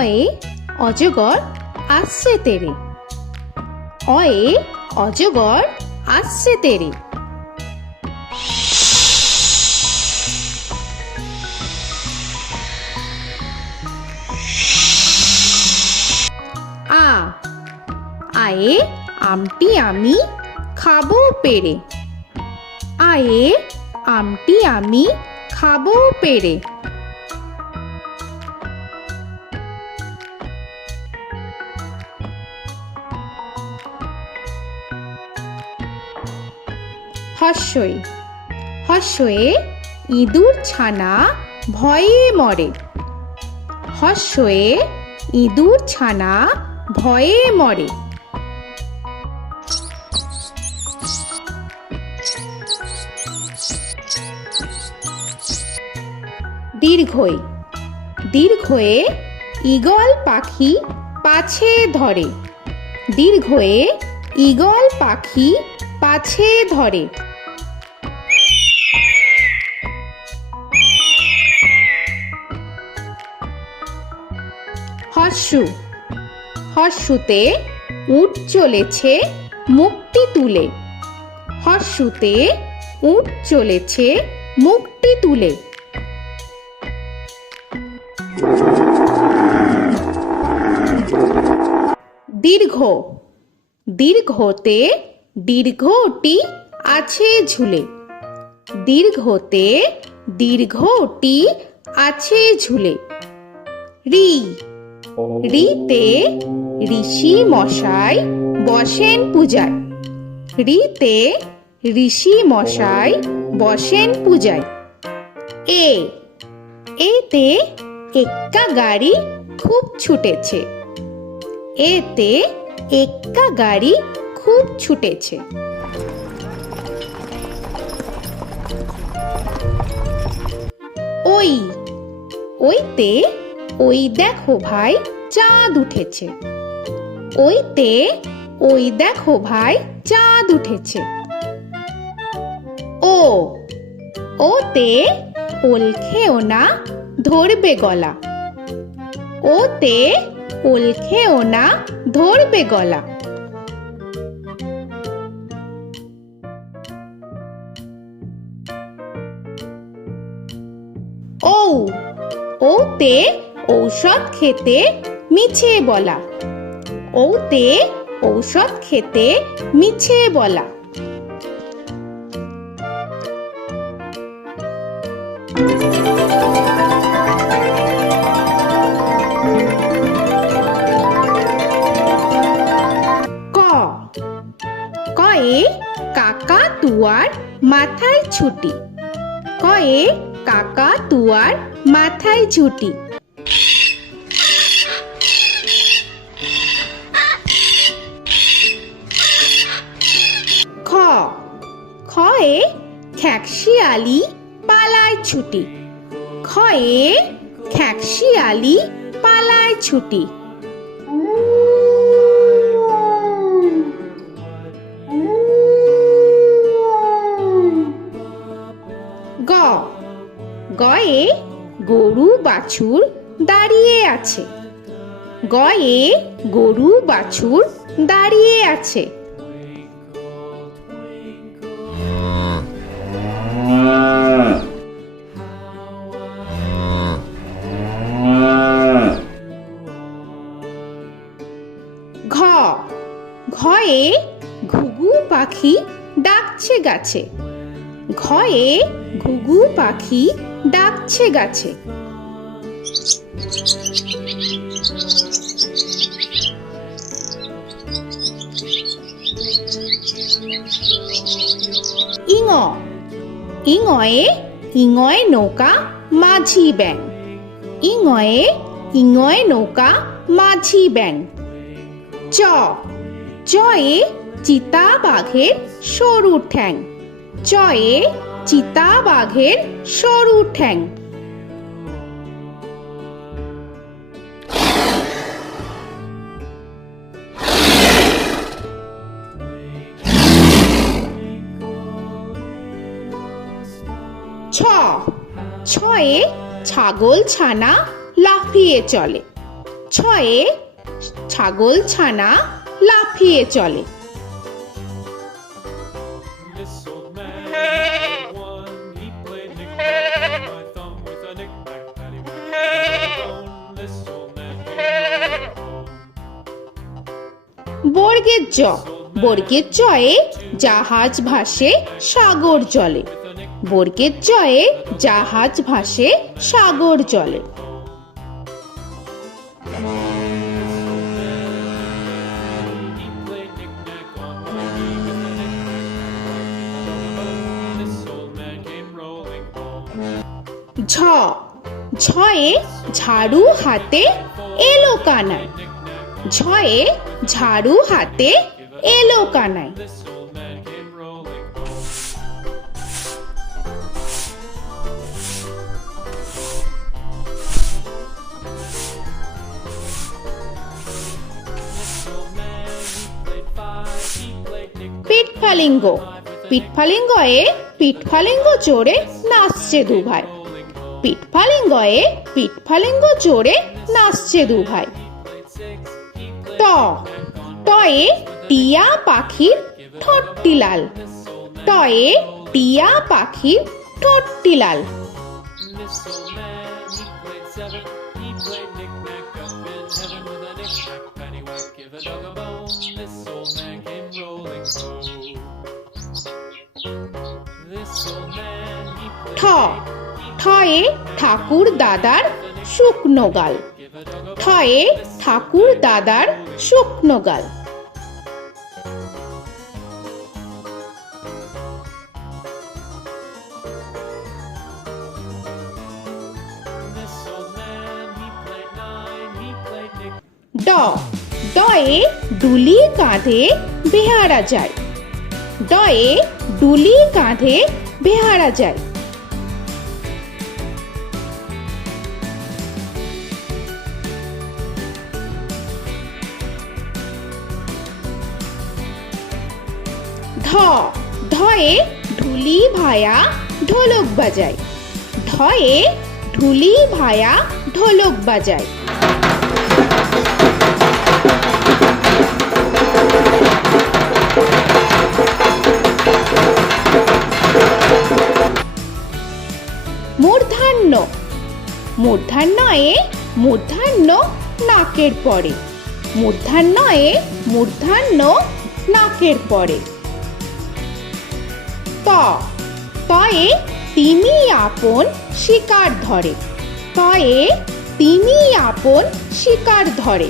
অয়ে অজগর আসছে তেরে। অয়ে অজগর আসছে তেরে। আ আয়ে আমটি আমি খাবো পেড়ে। আয়ে আমটি আমি খাবো পেড়ে। হর্ষই হর্ষয়ে ইঁদুর ছানা ভয়ে মরে। হর্ষয়ে ইঁদুর ছানা ভয়ে মরে। দীর্ঘই দীর্ঘয়ে ঈগল পাখি পাছে ধরে। দীর্ঘয়ে ঈগল পাখি পাছে ধরে। হর্ষু হর্ষুতে উট চলেছে মুক্তি তুলে। হর্ষুতে উট চলেছে মুক্তি তুলে। দীর্ঘ দীর্ঘতে দীর্ঘটি আছে ঝুলে। দীর্ঘতে দীর্ঘটি আছে ঝুলে। রি রিতে ঋষি মশাই বসেন পূজায়। রিতে ঋষি মশাই বসেন পূজায়। এ এতে এক্কা গাড়ি খুব ছুটেছে। এতে এক্কা গাড়ি খুব ছুটেছে। ওই ওইতে ওই দেখো ভাই চাঁদ উঠেছে। ওইতে ওই দেখো ভাই চাঁদ উঠেছে। ও ওতে ওল খেও না ধরবে গলা। ওতে ওল খেও না ধরবে গলা। ঔ ওতে ঔষধ খেতে মিছে বলা। ওতে ঔষধ খেতে মিছে বলা। ক কয়ে কাকা তুয়ার মাথায় ছুটি। কয়ে কাকা তুয়ার মাথায় ছুটি। খ খয়ে খ্যাকশিয়ালি পালায় ছুটি। খয়ে খ্যাকশিয়ালি পালায় ছুটি। গ গয়ে গরু বাছুর দাঁড়িয়ে আছে। গয়ে গরু বাছুর দাঁড়িয়ে আছে। ঘ ঘয়ে ঘুঘু পাখি ডাকছে গাছে। ঘয়ে ঘুঘু পাখি ডাকছে গাছে। ইঙ ইঙয়ে ইঙয় নৌকা মাঝি ব্যাং। ইঙয়ে ইঙয় নৌকা মাঝি ব্যাং। চ চয়ে চিতা বাঘের সরু ঠ্যাং। চয়ে চিতা বাঘের সরু ঠ্যাং। ছ ছয়ে ছাগল ছানা লাফিয়ে চলে। ছয়ে ছাগল ছানা লাফিয়ে চলে। This old man had one. He played knick-knack on my thumb with a knick-knack, paddywhack, bone. This old man came rolling home. বর্গের জ, বর্গের জয়ে জাহাজ ভাসে সাগর জলে। বর্গের জয়ে জাহাজ ভাসে সাগর জলে। He played knick-knack on my knee with a knick-knack, bone. This old man came rolling home. ঝ, ঝয়ে ঝাড়ু হাতে এলো কানাই। ঝয়ে ঝাড়ু হাতে এলো Kanai. This old man came rolling home. This old man, he played five. He played knick-knack. পিঠফালিঙ্গ, পিঠফালিঙ্গয়ে পিঠফালিঙ্গ চড়ে নাচছে দু ভাই। পিঠফালিঙ্গয়ে পিঠফালিঙ্গ চড়ে নাচছে দু ভাই। ট, টয়ে টিয়া পাখির ঠোঁটটি লাল। টয়ে টিয়া পাখির ঠোঁটটি লাল। This old man, he played seven. He played knick-knack up in heaven with a knick-knack, paddywhack, give a dog a bone. This old man came rolling home. This old man, he ঠ, played ঠয়ে ঠাকুর দাদার শুকনো গাল। give a dog a ঠয়ে ঠাকুর দাদার শুকনো গাল। This old man, he played nine. He played knick. ড, ডয়ে ডুলি কাঁধে বেহারা যায়। ডয়ে ডুলি কাঁধে বেহারা যায়। ধ, ধয়ে ঢুলি ভায়া ঢোলক বাজায়। ধয়ে ঢুলি ভায়া ঢোলক বাজায়। মূর্ধন্য, মূর্ধন্যয়ে মূর্ধন্য নাকের পরে। মূর্ধন্যয়ে মূর্ধন্য নাকের পরে। ত, তয়ে তিমি আপন শিকার ধরে। তয়ে তিমি আপন শিকার ধরে।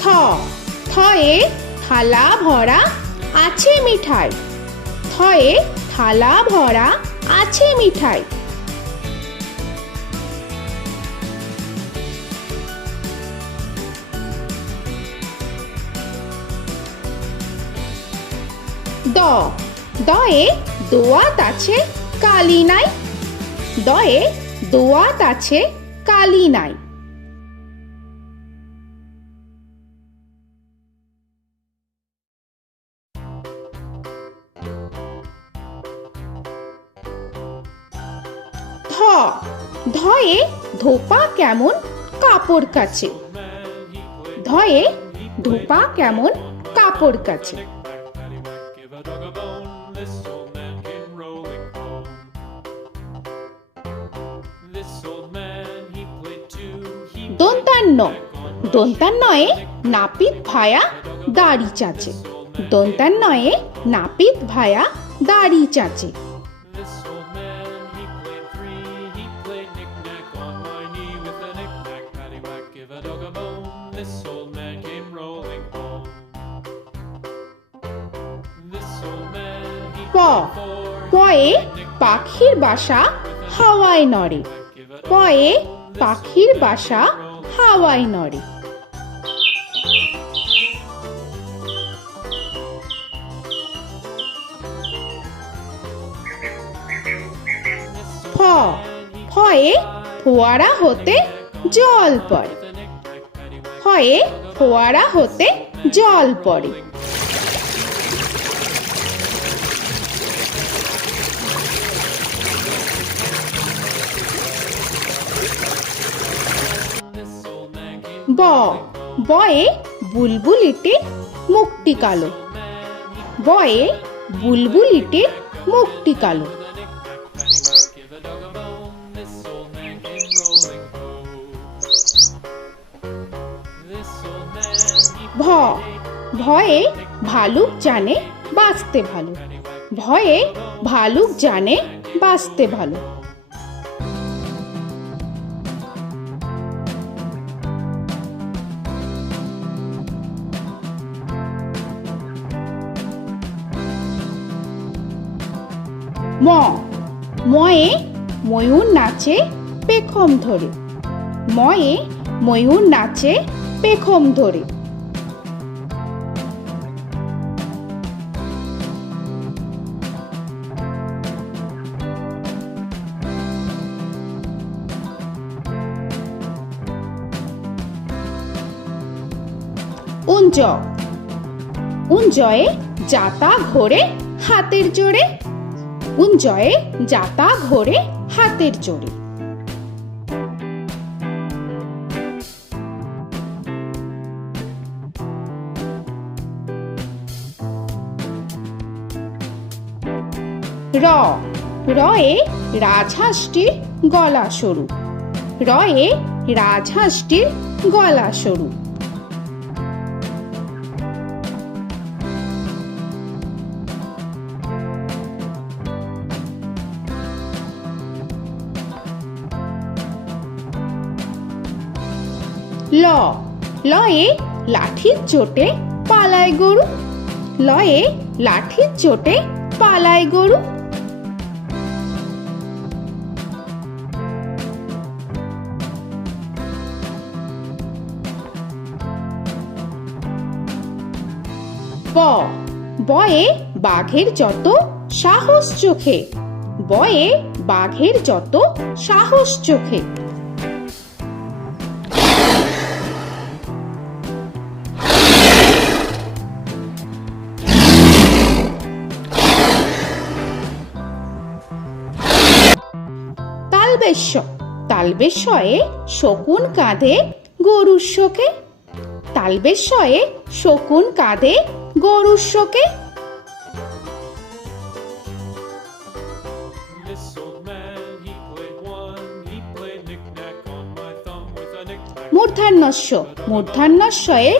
থ, থয়ে থালা ভরা আছে মিঠাই। থয়ে থালা ভরা আছে মিঠাই। দ, দয়ে দোয়াত আছে কালি নাই। দয়ে দোয়াত আছে কালি নাই। ধ, ধয়ে ধোপা কেমন কাপড় কাছে। ধয়ে ধোপা কেমন কাপড় কাছে। Paddywhack, give a dog a bone. This old man came rolling home. This old man, he played two. He দন্তান্ন, দন্তান্নয়ে নাপিত ভায়া দাড়ি চাচে। দন্তান্নয়ে নাপিত ভায়া দাড়ি চাচে। This old man, he played three. He played knick-knack on my knee with a knick-knack, paddywhack, give a dog a bone. This old man came rolling home. This old man, he প, played four. পয়ে পাখির বাসা হাওয়ায় নড়ে। পয়ে পাখির বাসা হাওয়ায় নড়ে। ফ, ফয়ে ফোয়ারা হতে জল পড়ে। ফয়ে ফোয়ারা হতে জল পড়ে। ব বয়ে বুলবুলিটির মুখটি কালো। বয়ে বুলবুলিটির মুখটি কালো। Give a dog a bone, this old man came rolling home. This old man, he ভ ভয়ে ভালুক জানে বাঁচতে ভালো। ভয়ে ভালুক জানে বাঁচতে ভালো। ম ময়ে ময়ূর নাচে পেখম ধরে। ময়ে ময়ূর নাচে পেখম ধরে। উঞ্জ উঞ্জয়ে যাতা ঘোরে হাতের জোরে। উঞ্জয়ে যাতা ঘোরে হাতের জোরে। র রয়ে রাজহাঁসটির গলা সরু। রয়ে রাজহাঁসটির গলা সরু। ল লয়ে লাঠির চোটে পালায় গরু। লয়ে লাঠির চোটে পালায় গরু। ব বয়ে বাঘের যত সাহস চোখে। বয়ে বাঘের যত সাহস চোখে। তালবেশ্য তালবেশ্যয়ে শকুন কাঁধে গরুর শোকে। তালবেশ্যয়ে শকুন কাঁধে গরুর শোকে। This old man, he played one, he played knick-knack on my thumb with a knick-knack. মূর্ধন্যস্য মূর্ধন্যস্যয়ে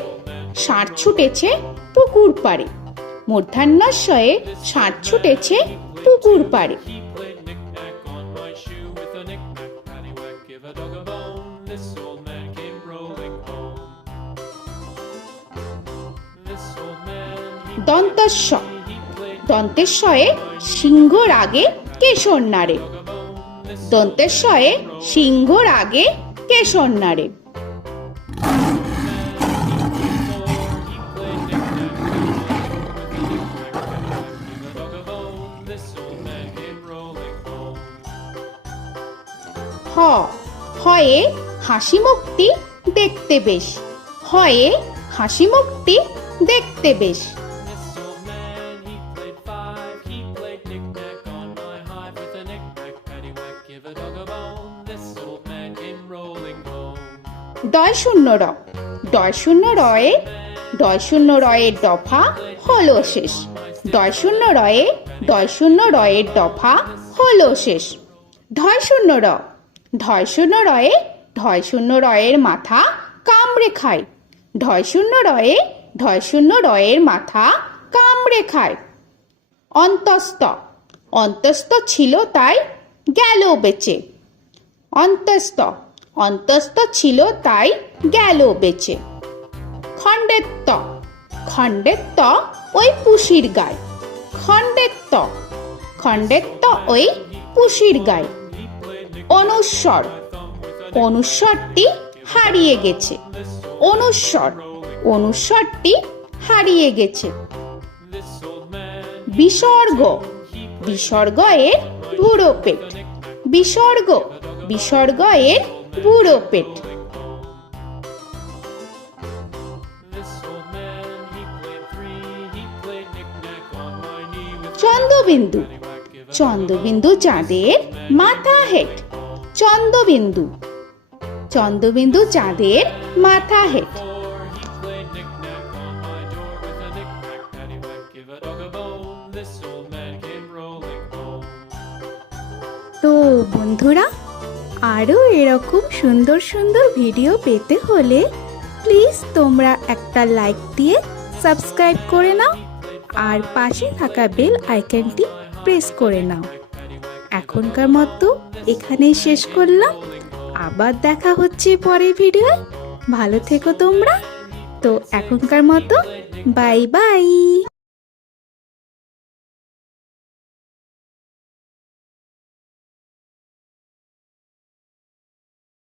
ষাঁড় ছুটেছে পুকুর পাড়ে। মূর্ধন্যস্যয়ে ষাঁড় ছুটেছে পুকুর পাড়ে। He played knick-knack on my shoe with a knick-knack, paddywhack, give a dog a bone. This old man came rolling home. This old man, দন্তস্য he played দন্তেশ্বয়ে সিংহর আগে কেশর নাড়ে। dog a bone. This দন্তেশ্বয়ে সিংহর আগে কেশর নাড়ে। he played knick-knack on my shoe with a knick-knack, paddywhack, give a dog a bone. This old man came rolling home. হ হয়ে হাসি মুখটি দেখতে বেশ। হয়ে হাসি মুখটি দেখতে বেশ। This old man, he played five, he played knick-knack on my hive with a knick-knack, paddywhack, give a dog a bone. This old man came rolling home. ডয় শূন্য র ডয় শূন্য রয়ে ডয় শূন্য রয়ের দফা হলো শেষ। ডয় শূন্য রয়ে ডয় শূন্য রয়ের দফা হলো শেষ। ঢয় শূন্য র ঢয় শূন্য রয়ে ঢয় শূন্য রয়ের মাথা কামড়ে খায়। ঢয় শূন্য রয়ে ঢয় শূন্য রয়ের মাথা কামড়ে খায়। অন্তস্থ অন্তস্থ ছিল তাই গেল বেঁচে। অন্তস্থ অন্তস্থ ছিল তাই গেল বেঁচে। খণ্ডেত্ব খণ্ডেত্ব ওই পুষির গায়। খণ্ডেত্ব খণ্ডেত্ব ওই পুষির গায়। অনুস্বর অনুস্বরটি হারিয়ে গেছে। অনুস্বর অনুস্বরটি হারিয়ে গেছে। This old man, বিসর্গ বিসর্গ এর বুড়ো পেট। বিসর্গ বিসর্গ এর বুড়ো পেট। this old man, he played three, he played knick-knack on my knee with Chandrabindu paddywhack, give a Chandrabindu চাঁদের মাথা হেট। চন্দ্রবিন্দু চন্দ্রবিন্দু চাঁদের মাথা head. Before he played knick-knack on my door with a knick-knack, paddywhack, give a dog a bone. This old man came rolling home. তো বন্ধুরা, আরও এরকম সুন্দর সুন্দর ভিডিও পেতে হলে প্লিজ তোমরা একটা লাইক দিয়ে সাবস্ক্রাইব করে নাও আর পাশে থাকা বেল আইকনটি প্রেস করে নাও। এখনকার মতো এখানেই শেষ করলাম, আবার দেখা হচ্ছে পরের ভিডিও। ভালো থেকো তোমরা। তো এখনকার মতো বাই বাই।